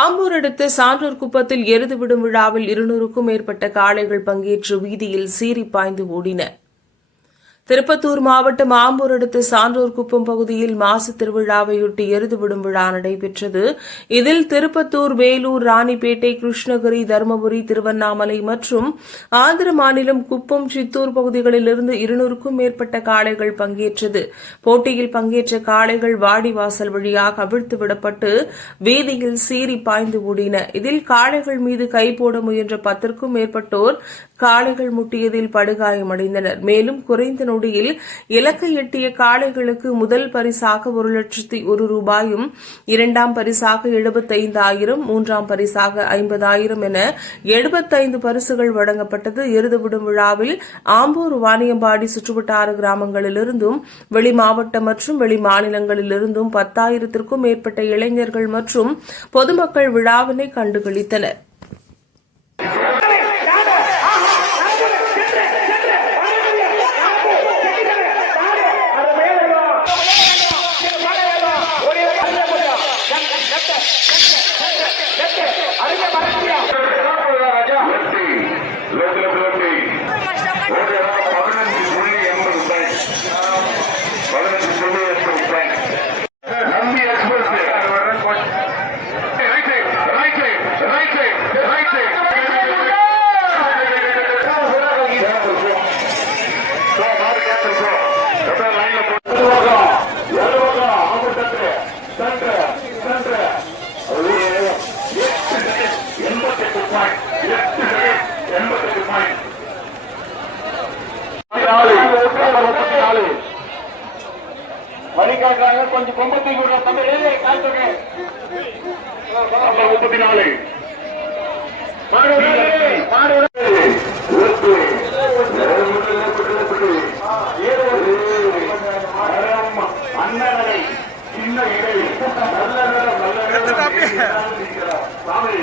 ஆம்பூர் அடுத்த சான்றோர் குப்பத்தில் எருது விடும் விழாவில் 200க்கும் மேற்பட்ட காளைகள் பங்கேற்று வீதியில் சீறி பாய்ந்து ஓடின. திருப்பத்தூர் மாவட்டம் ஆம்பூர் அடுத்த சான்றோர் குப்பம் பகுதியில் மாசி திருவிழாவையொட்டி எருது விடும் விழா நடைபெற்றது. இதில் திருப்பத்தூர், வேலூர், ராணிப்பேட்டை, கிருஷ்ணகிரி, தருமபுரி, திருவண்ணாமலை மற்றும் ஆந்திர மாநிலம் குப்பம், சித்தூர் பகுதிகளிலிருந்து 200க்கும் மேற்பட்ட காளைகள் பங்கேற்றது. போட்டியில் பங்கேற்ற காளைகள் வாடிவாசல் வழியாக அவிழ்த்து விடப்பட்டு வீதியில் சீறி பாய்ந்து ஓடின. இதில் காளைகள் மீது கை போட முயன்ற 10க்கும் மேற்பட்டோர் காளைகள் முட்டியதில் படுகாயமடைந்தனர். மேலும் குறைந்த நொடியில் இலக்கை எட்டிய காளைகளுக்கு முதல் பரிசாக 1,01,000 ரூபாயும், இரண்டாம் பரிசாக 75,000, மூன்றாம் பரிசாக 50,000 என 75 பரிசுகள் வழங்கப்பட்டது. எருது விடும் விழாவில் ஆம்பூர், வாணியம்பாடி சுற்றுவட்டார கிராமங்களிலிருந்தும் வெளி மாவட்டம் மற்றும் வெளி மாநிலங்களிலிருந்தும் 10,000த்திற்கும் மேற்பட்ட இளைஞர்கள் மற்றும் பொதுமக்கள் விழாவினை கண்டுகளித்தனர். வழிகாட்டுறாங்க. கொஞ்சம் கொம்பத்தி கூட தமிழ் காட்டுங்க. 34 அண்ணனை சின்ன இடை நல்ல நல்ல சாமி